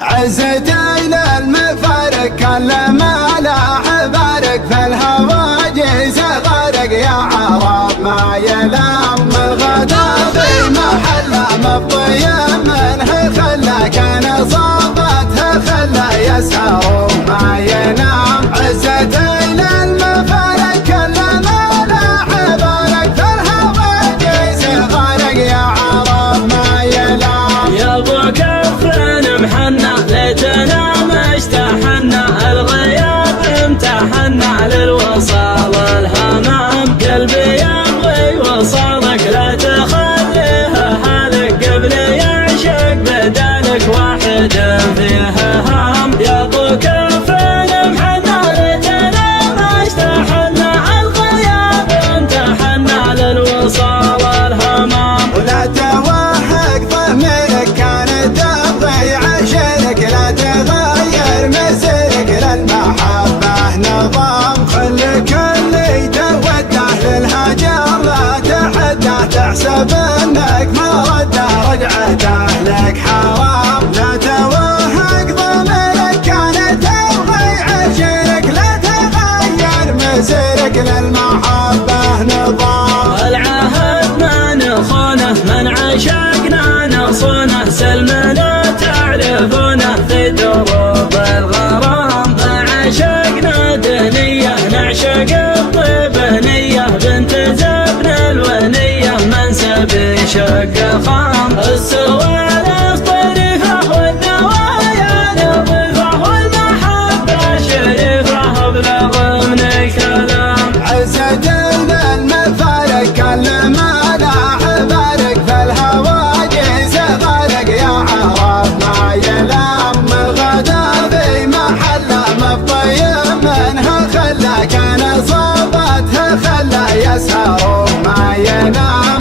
عزتين المفارق كل ما لاح بارك في الهواجس غارق يا عرب ما يلام الغدا في محله مبطي منه خلى كان صابته خلى يسهر وما ينام عزتين المفارق كل ما لاح بارك في الهواجس غارق يا عرب ما يلام يا ابو كفن محنى ليتنا ما اشتحنا الغياب امتحنا للوصال الهمام قلبي يبغي وصالك لا تخليها حالك قبل يعشق بدالك واحد فيها هام يا ابو كفن محنى ليتنا ما اشتحنا الغياب امتحنا للوصال الهمام ولا توهق ضميرك كانت تبغي عشرك لا تغير مسيرك للمحبة نظام خلي كل توده للهجر لا تحده تحسب انك ما رده رجعته لك حرام لا توهق ضميرك كانت تبغي عشرك لا تغير مسيرك للمحبة نظام العهد ما نخونه من عشقنا نصونه سلمنا تعرفونه في دروب الغرام ما عشقنا دنية نعشق الطيب نية بنت زبن الونية منسب شق خام السوالف طريفة والنوايا نظيفة والمحبة شريفة ابلغ من الكلام عزتين المفارق كل ما لاح بارك في الهواجس غارق يا عرب ما يلام الغدر في محله مبطي منه خلى كان صابته خلى يسهر وما ينام